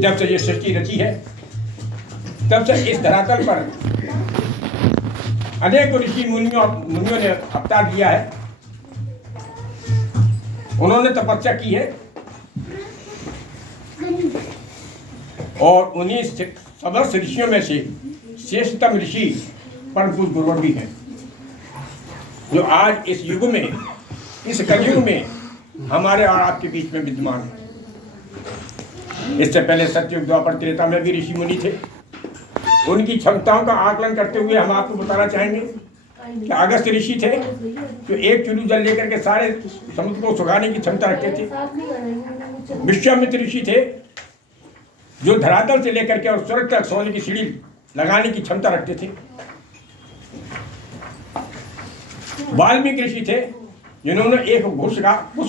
जब से ये सृष्टि रची है तब से इस धरातल पर अनेक ऋषि मुनियों ने अवतार दिया है। उन्होंने तपस्या की है और उन्हीं समस्त ऋषियों में से श्रेष्ठतम ऋषि परम पूज्य गुरुवर भी हैं, जो आज इस युग में, इस कलयुग में हमारे और आपके बीच में विद्यमान है। इससे पहले सतयुग द्वापर त्रेता में भी ऋषि मुनि थे। उनकी क्षमताओं का आकलन करते हुए हम आपको बताना चाहेंगे कि अगस्त्य ऋषि थे जो एक चुल्लू जल लेकर के सारे समुद्र को सुखाने की क्षमता रखते थे। विश्वामित्र ऋषि थे जो धरातल से लेकर के और स्वर्ग तक सोने की सीढ़ी लगाने की क्षमता रखते थे। वाल्मीकि ऋषि थे जिन्होंने एक उस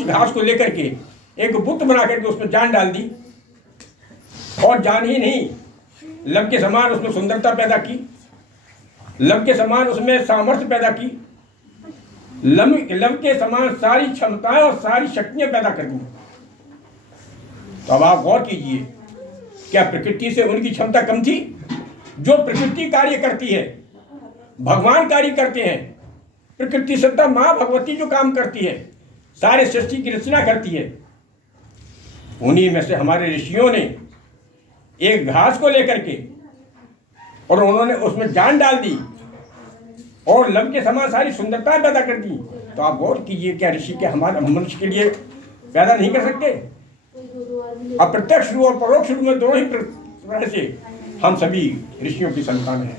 घास को लेकर के एक बुत बना करके उसमें जान डाल दी और जान ही नहीं, लब के समान उसमें सुंदरता पैदा की, लब के समान उसमें सामर्थ्य पैदा की, लब के समान सारी क्षमताएं और सारी शक्तियां पैदा कर दी। तो अब आप गौर कीजिए, क्या प्रकृति से उनकी क्षमता कम थी? जो प्रकृति कार्य करती है, भगवान कार्य करते हैं, प्रकृति सत्ता माँ भगवती जो काम करती है, सारे सृष्टि की रचना करती है, उन्हीं में से हमारे ऋषियों ने एक घास को लेकर के और उन्होंने उसमें जान डाल दी और लब के समान सारी सुंदरताएं पैदा कर दी। तो आप गौर कीजिए, क्या ऋषि के हमारे मनुष्य के लिए पैदा नहीं कर सकते? अप्रत्यक्ष रूप और परोक्ष रूप में दोनों ही तरह से हम सभी ऋषियों की संतान हैं।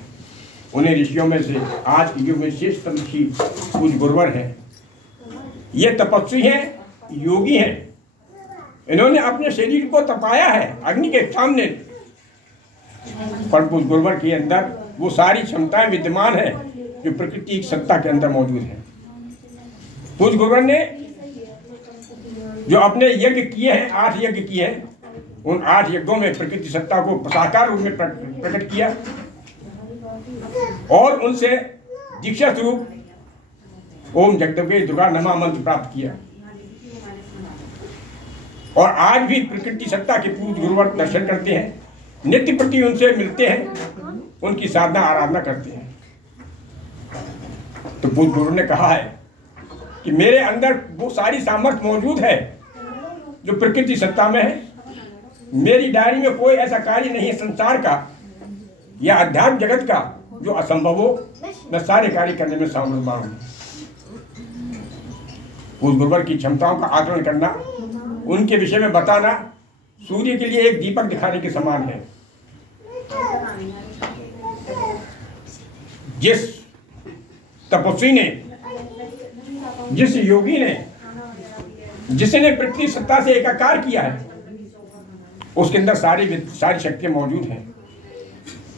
उन्हीं ऋषियों में से आज के युग में श्रेष्ठ ऋषि पूज्य गुरुवर हैं। ये तपस्वी हैं, योगी हैं। इन्होंने अपने शरीर को तपाया है अग्नि के सामने, पर पूज्य गुरुवर के अंदर वो सारी क्षमताएं विद्यमान है जो प्रकृति की सत्ता के अंदर मौजूद है। पूज्य गुरुवर ने जो अपने यज्ञ किए हैं, 8 यज्ञ किए हैं, उन 8 यज्ञों में प्रकृति सत्ता को साकार रूप में प्रकट किया और उनसे दीक्षा स्वरूप ओम जगदम्बे दुर्गा नमः मंत्र प्राप्त किया। और आज भी प्रकृति सत्ता के पूज्य गुरुवर दर्शन करते हैं, नित्य प्रति उनसे मिलते हैं, उनकी साधना आराधना करते हैं। तो पूज्य गुरु ने कहा है कि मेरे अंदर वो सारी सामर्थ्य मौजूद है जो प्रकृति सत्ता में है। मेरी डायरी में कोई ऐसा कार्य नहीं है संसार का या अध्यात्म जगत का जो असंभव हो। मैं सारे कार्य करने में सामर्थ्यवान हूँ। पूज्य गुरुवर की क्षमताओं का आकलन करना, उनके विषय में बताना सूर्य के लिए एक दीपक दिखाने के समान है। जिस तपस्वी ने, जिस योगी ने, जिसने प्रकृति सत्ता से एकाकार किया है, उसके अंदर सारी शक्तियां मौजूद हैं।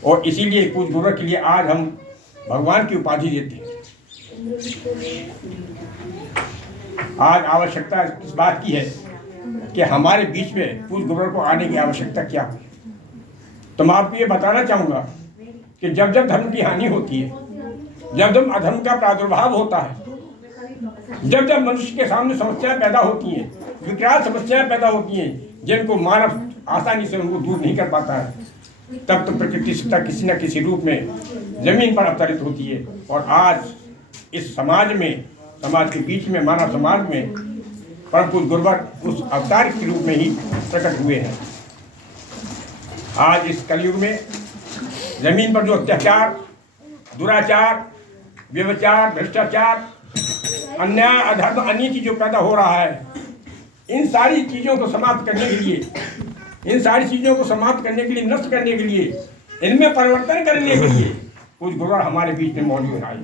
और इसीलिए पूज्य गुरुवर के लिए आज हम भगवान की उपाधि देते हैं। आज आवश्यकता इस बात की है कि हमारे बीच में पूज्य गुरुवर को आने की आवश्यकता क्या है। तो मैं आपको ये बताना चाहूँगा कि जब जब धर्म की हानि होती है, जब जब अधर्म का प्रादुर्भाव होता है, जब जब मनुष्य के सामने समस्याएं पैदा होती हैं, विकराल समस्याएं पैदा होती हैं, जिनको मानव आसानी से उनको दूर नहीं कर पाता है, तब तो प्रकृति सत्ता किसी न किसी रूप में जमीन पर अवतरित होती है। और आज इस समाज में, समाज के बीच में, मानव समाज में परम पूज्य गुरुवर उस अवतार के रूप में ही प्रकट हुए हैं। आज इस कलयुग में जमीन पर जो अत्याचार, दुराचार, व्यभिचार, भ्रष्टाचार, अन्याय, अधर्म, अनीति जो पैदा हो रहा है, इन सारी चीज़ों को समाप्त करने के लिए, नष्ट करने के लिए, इनमें परिवर्तन करने के लिए पूज्य गुरुवर हमारे बीच में मौजूद आए।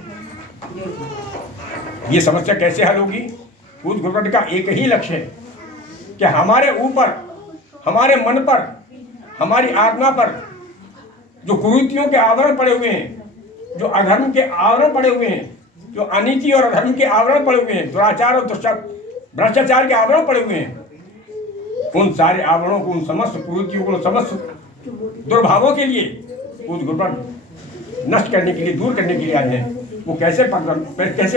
ये समस्या कैसे हल होगी? पूज्य गुरुवर का एक ही लक्ष्य है कि हमारे ऊपर, हमारे मन पर, हमारी आत्मा पर जो कुरीतियों के आवरण पड़े हुए हैं, जो अधर्म के आवरण पड़े हुए हैं, जो अनीति और अधर्म के आवरण पड़े हुए हैं, दुराचार और भ्रष्टाचार के आवरण पड़े हुए हैं, उन सारे आवरणों को, उन समस्त कुरीतियों को, समस्त दुर्भावों के लिए पूज्य गुरुवर नष्ट करने के लिए, दूर करने के लिए आए हैं। वो कैसे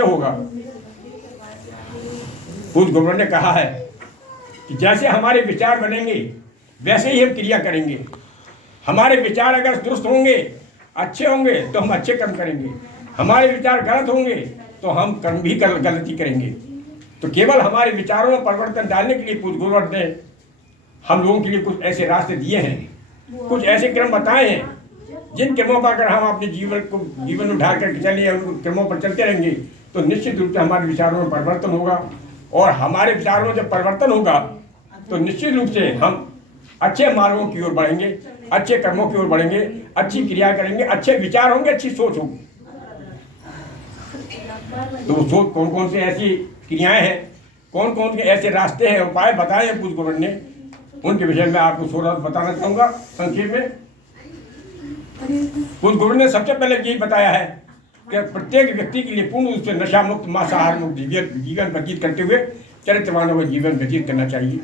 होगा? पूज्य गुरुवर ने कहा है कि जैसे हमारे विचार बनेंगे, वैसे ही हम क्रिया करेंगे। हमारे विचार अगर दुरुस्त होंगे, अच्छे होंगे, तो हम अच्छे कर्म करेंगे। हमारे विचार गलत होंगे तो हम कर्म भी गलती करेंगे। तो केवल हमारे विचारों में परिवर्तन डालने के लिए पूज्य गुरुवर ने हम लोगों के लिए कुछ ऐसे रास्ते दिए हैं, कुछ ऐसे क्रम बताए हैं, जिन क्रमों पर अगर हम अपने जीवन में ढाल करके चले, उन क्रमों पर चलते रहेंगे तो निश्चित रूप से हमारे विचारों में परिवर्तन होगा। और हमारे विचारों में जब परिवर्तन होगा तो निश्चित रूप से हम अच्छे मार्गों की ओर बढ़ेंगे, अच्छे कर्मों की ओर बढ़ेंगे, अच्छी क्रिया करेंगे, अच्छे विचार होंगे, अच्छी सोच होगी। तो वो सोच कौन कौन से ऐसी क्रियाएं हैं, कौन कौन से ऐसे रास्ते हैं, उपाय बताए हैं पूज्य गुरुवर ने, उनके विषय में आपको थोड़ा बताना चाहूँगा संक्षेप में। पूज्य गुरुवर ने सबसे पहले यही बताया है कि प्रत्येक व्यक्ति के लिए पूर्ण रूप से नशा मुक्त, मांसाहार मुक्त जीवन व्यतीत करते हुए चरित्रवानों का जीवन व्यतीत करना चाहिए।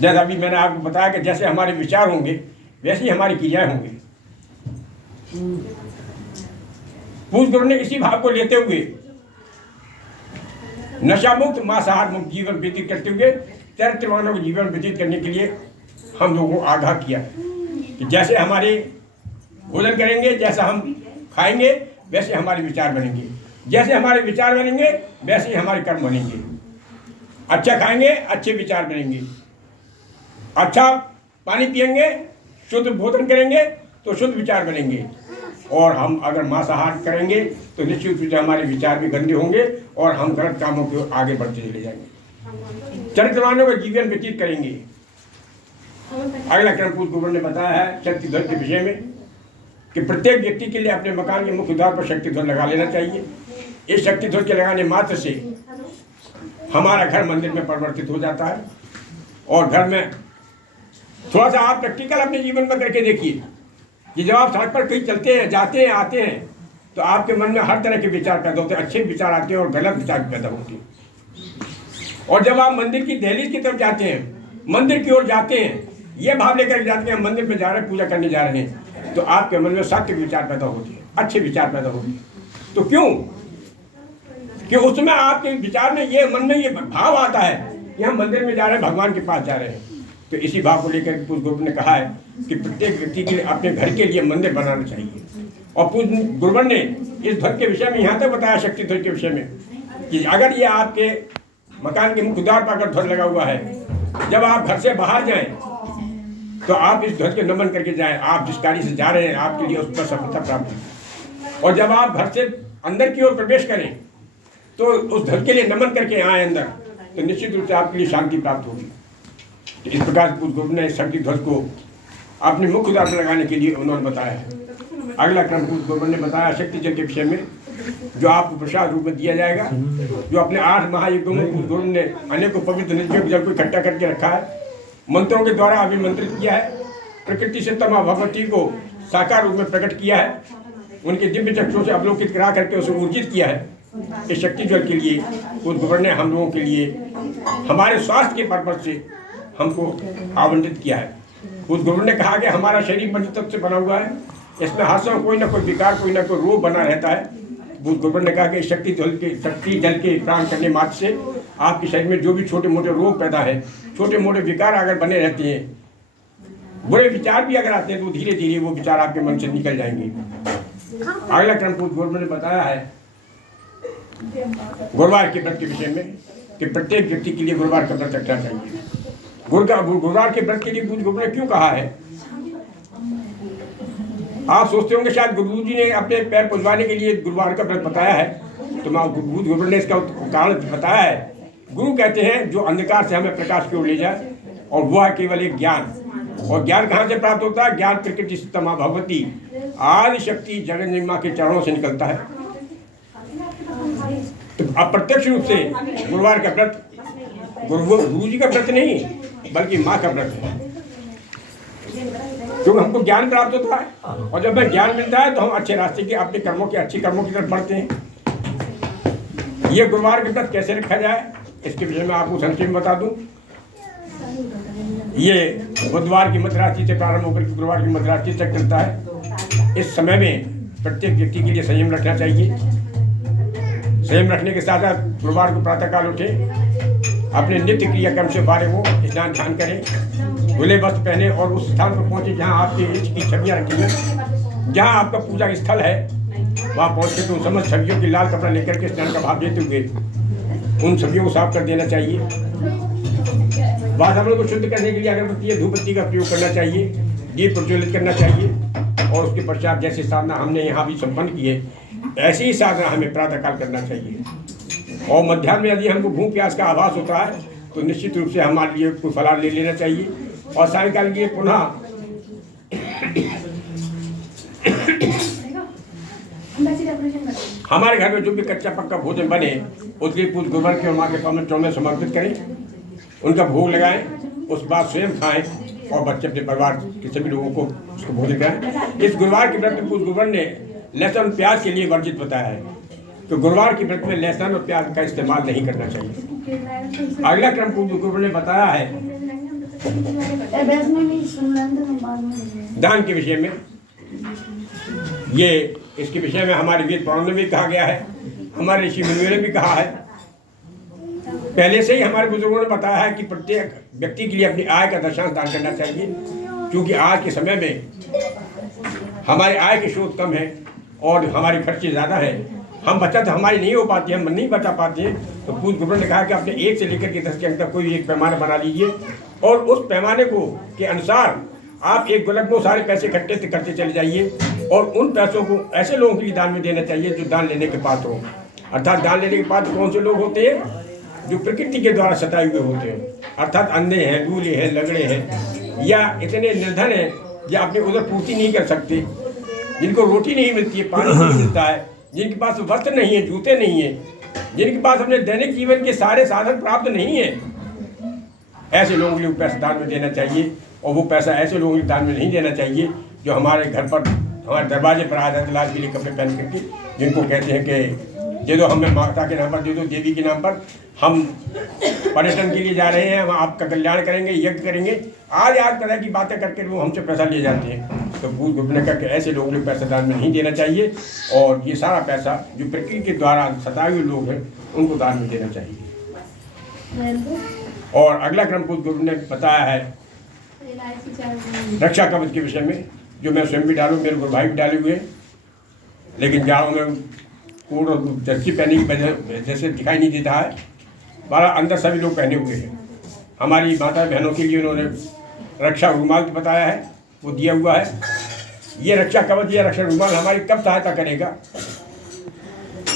जैसा अभी मैंने आपको बताया कि जैसे हमारे विचार होंगे वैसे ही हमारी क्रियाएं होंगी। पूज्य गुरु ने इसी भाव को लेते हुए नशा मुक्त, मांसाहार मुक्त जीवन व्यतीत करते हुए चरित्रवानों को जीवन व्यतीत करने के लिए हम लोगों को आगाह किया कि जैसे हमारे भोजन करेंगे, जैसा हम खाएंगे, वैसे हमारे विचार बनेंगे, जैसे हमारे विचार बनेंगे वैसे ही हमारे कर्म बनेंगे। अच्छा खाएंगे, अच्छे विचार बनेंगे, अच्छा पानी पिएंगे, शुद्ध भोजन करेंगे तो शुद्ध विचार बनेंगे। और हम अगर मांसाहार करेंगे तो निश्चित रूप से हमारे विचार भी गंदे होंगे और हम गलत कामों की ओर आगे बढ़ते चले जाएंगे, चरित्रवानों का जीवन व्यतीत करेंगे। अगला क्रम पूज्य गुरुवर ने बताया है शक्ति ध्वज के विषय में कि प्रत्येक व्यक्ति के लिए अपने मकान के मुख्य द्वार पर शक्ति ध्वज लगा लेना चाहिए। इस शक्ति ध्वज के लगाने मात्र से हमारा घर मंदिर में परिवर्तित हो जाता है। और घर में थोड़ा सा आप प्रैक्टिकल अपने जीवन में करके देखिए कि जब आप सड़क पर कहीं चलते हैं, जाते हैं, आते हैं तो आपके मन में हर तरह के विचार पैदा होते हैं, अच्छे विचार आते हैं और गलत विचार पैदा होते हैं। और जब आप मंदिर की दहलीज की तरफ जाते हैं, मंदिर की ओर जाते हैं, ये भाव लेकर जाते हैं मंदिर में जा रहे हैं, पूजा करने जा रहे हैं, तो आपके मन में सात्विक विचार पैदा होते हैं, अच्छे विचार पैदा होते हैं। तो क्यों कि उसमें आपके विचार में ये, मन में ये भाव आता है कि हम मंदिर में जा रहे हैं, भगवान के पास जा रहे हैं। तो इसी भाव को लेकर पूज्य गुरुवर ने कहा है कि प्रत्येक व्यक्ति के लिए अपने घर के लिए मंदिर बनाना चाहिए। और पूज्य गुरुवर ने इस ध्वज के विषय में यहाँ तक बताया, शक्ति ध्वज के विषय में, कि अगर ये आपके मकान के मुख्य द्वार पर अगर ध्वज लगा हुआ है, जब आप घर से बाहर जाएं तो आप इस ध्वज के नमन करके जाएं। आप जिस गाड़ी से जा रहे हैं आपके लिए उस पर सफलता प्राप्त हो। और जब आप घर से अंदर की ओर प्रवेश करें तो उस ध्वज के लिए नमन करके आए अंदर, तो निश्चित रूप से आपके लिए शांति प्राप्त होगी। तो इस प्रकार पूज्य गुरुवर ने शक्ति ध्वज को अपने मुख्य द्वार पर लगाने के लिए उन्होंने बताया है। अगला क्रम पूज्य गुरुवर ने बताया शक्ति जल के विषय में, जो आपको प्रसाद रूप में दिया जाएगा, जो अपने 8 महायज्ञों में पूज्य गुरुवर ने अनेकों पवित्र नदियों जल को इकट्ठा करके रखा है, मंत्रों के द्वारा अभिमंत्रित किया है, प्रकृति से तमा भगवती को साकार रूप में प्रकट किया है, उनके दिव्य चक्षुओं से अवलोकित करा करके उसे ऊर्जित किया है। इस शक्ति जल के लिए पूज्य गुरुवर ने हम लोगों के लिए हमारे स्वास्थ्य के पर्पज से हमको आवंटित किया है। पूज्य गुरुवर ने कहा कि हमारा शरीर पंचतत्व से बना हुआ है, इसमें हर समय कोई ना कोई विकार, कोई ना कोई रोग बना रहता है। पूज्य गुरुवर ने कहा कि शक्ति जल के प्राण करने मात्र से आपके शरीर में जो भी छोटे मोटे रोग पैदा है, छोटे मोटे विकार अगर बने रहते हैं, बुरे विचार भी अगर आते हैं, तो धीरे धीरे वो विचार आपके मन से निकल जाएंगे। अगला क्रम पूज्य गुरुवर ने बताया है गुरुवार के व्रत के विषय में कि प्रत्येक व्यक्ति के लिए गुरुवार का व्रत रखना चाहिए। गुरुवार के व्रत के लिए पूज्य गुरुवर ने क्यों कहा है? आप सोचते होंगे शायद गुरु जी ने अपने पैर पुजवाने के लिए गुरुवार का व्रत बताया है, तो पूज्य गुरुवर ने इसका कारण बताया है। गुरु कहते हैं जो अंधकार से हमें प्रकाश की ओर ले जाए, और वो है केवल एक ज्ञान। और ज्ञान कहाँ से प्राप्त होता है? ज्ञान प्रकृति से तमा भगवती आदि शक्ति जगन्नाथ माँ के चरणों से निकलता है। तो अप्रत्यक्ष रूप से गुरुवार का व्रत गुरु जी का व्रत नहीं बल्कि माँ का व्रत है, क्योंकि हमको ज्ञान प्राप्त होता है, और जब हमें ज्ञान मिलता है तो हम अच्छे रास्ते के, अपने कर्मों के, अच्छे कर्मों की तरफ बढ़ते हैं। ये गुरुवार का व्रत कैसे रखा जाए इसके विषय में आपको संक्षेप में बता दूं। ये बुधवार की मध्यरात्रि से प्रारंभ होकर गुरुवार की मध्यरात्रि तक चलता है। इस समय में प्रत्येक व्यक्ति के लिए संयम रखना चाहिए। संयम रखने के साथ साथ गुरुवार को प्रातःकाल उठे, अपने नित्य क्रियाक्रम से फारिग हो, स्नान ध्यान करें, धुले वस्त्र पहने और उस स्थान पर पहुँचे जहाँ आपके इष्ट की छवियाँ रखी हैं। जहाँ आपका पूजा स्थल है वहाँ पहुँचे तो उन समस्त छवियों की लाल कपड़ा लेकर के स्नान का भाव देते हुए उन छवियों को साफ कर देना चाहिए। वातावरण को शुद्ध करने के लिए अगरबत्ती या धूपबत्ती का प्रयोग करना चाहिए, दीप प्रज्वलित करना चाहिए और उसके पश्चात जैसे साधना हमने यहाँ भी संपन्न की है ऐसी ही साधना हमें प्रातःकाल करना चाहिए। और मध्याह्न में यदि हमको भूख प्यास का आभास होता है तो निश्चित रूप से हमारे लिए कोई फलाहार ले लेना चाहिए और सायंकाल के पुनः हमारे घर में जो भी कच्चा पक्का भोजन बने उसके पूज गोबर के और माँ के पवित्र में समर्पित करें, उनका भोग लगाएं, उस बाद स्वयं खाएं और बच्चे अपने परिवार के सभी लोगों को उसको भोजन कराएं। इस गुरुवार के व्रत में पूज गोबर ने लहसुन प्याज के लिए वर्जित बताया है, तो गुरुवार के व्रत में लहसुन और प्याज का इस्तेमाल नहीं करना चाहिए। अगला क्रम पूज गोबर ने बताया है दान के विषय में। ये इसके विषय में हमारे वेद पुराणों में भी कहा गया है, हमारे ऋषि मुनियों ने भी कहा है। पहले से ही हमारे बुजुर्गों ने बताया है कि प्रत्येक व्यक्ति के लिए अपनी आय का दशांश दान करना चाहिए, क्योंकि आज के समय में हमारी आय के स्रोत कम है और हमारे खर्चे ज़्यादा है, हम बचत हमारी नहीं हो पाती, हम नहीं बचा पाते हैं। तो पूज गुरुदेव ने कहा कि अपने 1 से लेकर के 10 के अंक तक कोई एक पैमाना बना लीजिए और उस पैमाने को के अनुसार आप एक गुल्लक में सारे पैसे इकट्ठे करते चले जाइए और उन पैसों को ऐसे लोगों के लिए दान में देना चाहिए जो दान लेने के पात्र हो। अर्थात दान लेने के पात्र कौन से लोग होते हैं? जो प्रकृति के द्वारा सताए हुए होते हैं, अर्थात अंधे हैं, लूले हैं, लगड़े हैं या इतने निर्धन हैं या अपनी उधर पूर्ति नहीं कर सकते, जिनको रोटी नहीं मिलती है, पानी नहीं मिलता है, जिनके पास वस्त्र नहीं है, जूते नहीं है, जिनके पास अपने दैनिक जीवन के सारे साधन प्राप्त नहीं है, ऐसे लोगों के लिए पैसा दान में देना चाहिए। और वो पैसा ऐसे लोगों के दान में नहीं देना चाहिए जो हमारे घर पर हमारे दरवाजे पर आ जाते लाल पीले कपड़े पहन करके, जिनको कहते हैं कि दे दो हमें माता के नाम पर, दे दो देवी के नाम पर, हम पर्यटन के लिए जा रहे हैं, हम आपका कल्याण करेंगे, यज्ञ करेंगे, आज तरह की बातें करके वो हमसे पैसा ले जाते हैं। तो पूज गुरुदेव ने कहा कि ऐसे लोगों को पैसा दान में नहीं देना चाहिए और ये सारा पैसा जो प्रकृति के द्वारा सताए हुए लोग हैं उनको दान में देना चाहिए। और अगला क्रम पूज गुरुदेव ने बताया है रक्षा कवच के विषय में, जो मैं स्वयं भी डालूँ, मेरे गुरु भाई भी डाले हुए, लेकिन जाड़ों में कोट और जर्सी पहने की वजह जैसे दिखाई नहीं देता है, हमारा अंदर सभी लोग पहने हुए हैं। हमारी माता बहनों के लिए उन्होंने रक्षा रुमाल बताया है, वो दिया हुआ है। ये रक्षा कवच या रक्षा रुमाल हमारी कब सहायता करेगा?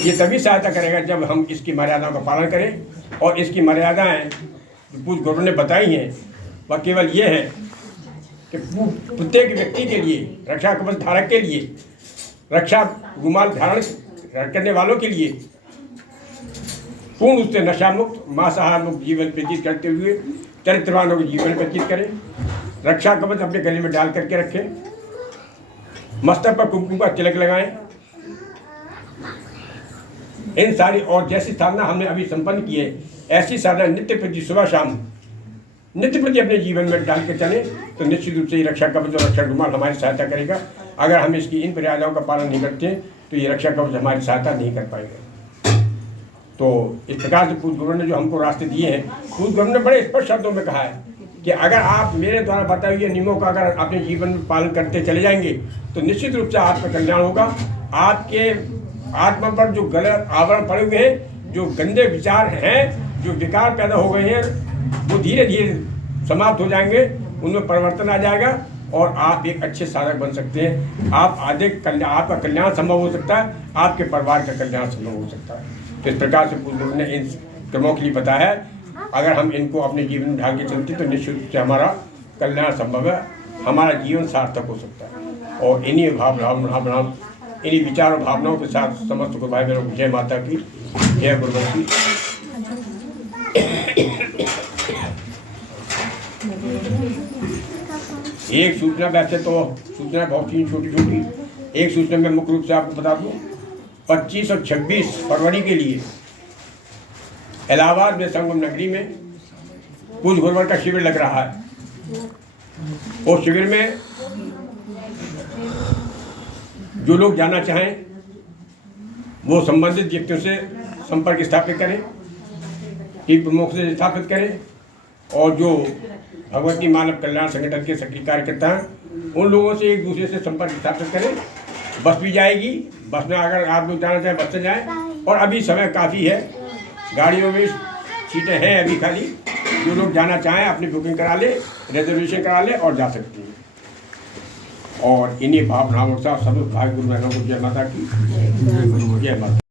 ये तभी सहायता करेगा जब हम इसकी मर्यादाओं का पालन करें। और इसकी मर्यादाएं जो पूज गुरु ने बताई हैं वह केवल ये है कि प्रत्येक व्यक्ति के लिए, रक्षा कवच धारक के लिए, रक्षा रुमाल धारण करने वालों के लिए पूर्ण रूप से नशा मुक्त, मांसाहार मुक्त जीवन व्यतीत करते हुए चरित्रवान होकर जीवन व्यतीत करें। रक्षा कवच अपने गले में डाल करके रखें, मस्तक पर कुमकुम का तिलक लगाएं। इन सारी और जैसी साधना हमने अभी संपन्न की है, ऐसी साधना नित्य प्रति सुबह शाम नित्य प्रति अपने जीवन में डाल के चले तो निश्चित रूप से ये रक्षा कवच और रक्षा रुमाल हमारी सहायता करेगा। अगर हम इसकी इन मर्यादाओं का पालन नहीं करते तो ये रक्षा कवच हमारी सहायता नहीं कर पाएगा। तो इस प्रकार से पूज गुरु ने जो हमको रास्ते दिए हैं, पूज गुरु ने बड़े स्पष्ट शब्दों में कहा है कि अगर आप मेरे द्वारा बताए हुए नियमों का अगर अपने जीवन में पालन करते चले जाएंगे तो निश्चित रूप से आपका कल्याण होगा। आपके आत्मा पर जो गलत आवरण पड़े हुए हैं, जो गंदे विचार हैं, जो विकार पैदा हो गए हैं, वो धीरे धीरे समाप्त हो जाएंगे, उनमें परिवर्तन आ जाएगा और आप एक अच्छे साधक बन सकते हैं। आप आपका कल्याण संभव हो सकता है, आपके परिवार का कल्याण संभव हो सकता है। तो इस प्रकार से पूज गुरु ने इन क्रमों के लिए बताया है, अगर हम इनको अपने जीवन में ढाल के चलते तो निश्चित रूप से हमारा कल्याण संभव है, हमारा जीवन सार्थक हो सकता है। और इन्हीं भावनाओं, इन्हीं विचार और भावनाओं के साथ समस्त गुरु भाई बहनों को जय माता की, जय गुरुवंशी। एक सूचना, वैसे तो सूचना बहुत ही छोटी, एक सूचना मैं मुख्य रूप से आपको बता दूं, 25 और 26 फरवरी के लिए इलाहाबाद में संगम नगरी में पूज गुरुवर का शिविर लग रहा है। और शिविर में जो लोग जाना चाहें वो संबंधित व्यक्तियों से संपर्क स्थापित करें टीम प्रमुख से स्थापित करें, और जो भगवती मानव कल्याण संगठन के सक्रिय कार्यकर्ता हैं उन लोगों से एक दूसरे से संपर्क स्थापित करें। बस भी जाएगी, बस में अगर आप लोग जाना चाहें बस से जाएँ, और अभी समय काफ़ी है, गाड़ियों में सीटें हैं अभी खाली। जो लोग जाना चाहें अपनी बुकिंग करा ले, रिजर्वेशन करा ले और जा सकती हैं। और इन्हीं भावनाओं के साथ सभी भाई गुरु बहनों को जय माता की, जय माता।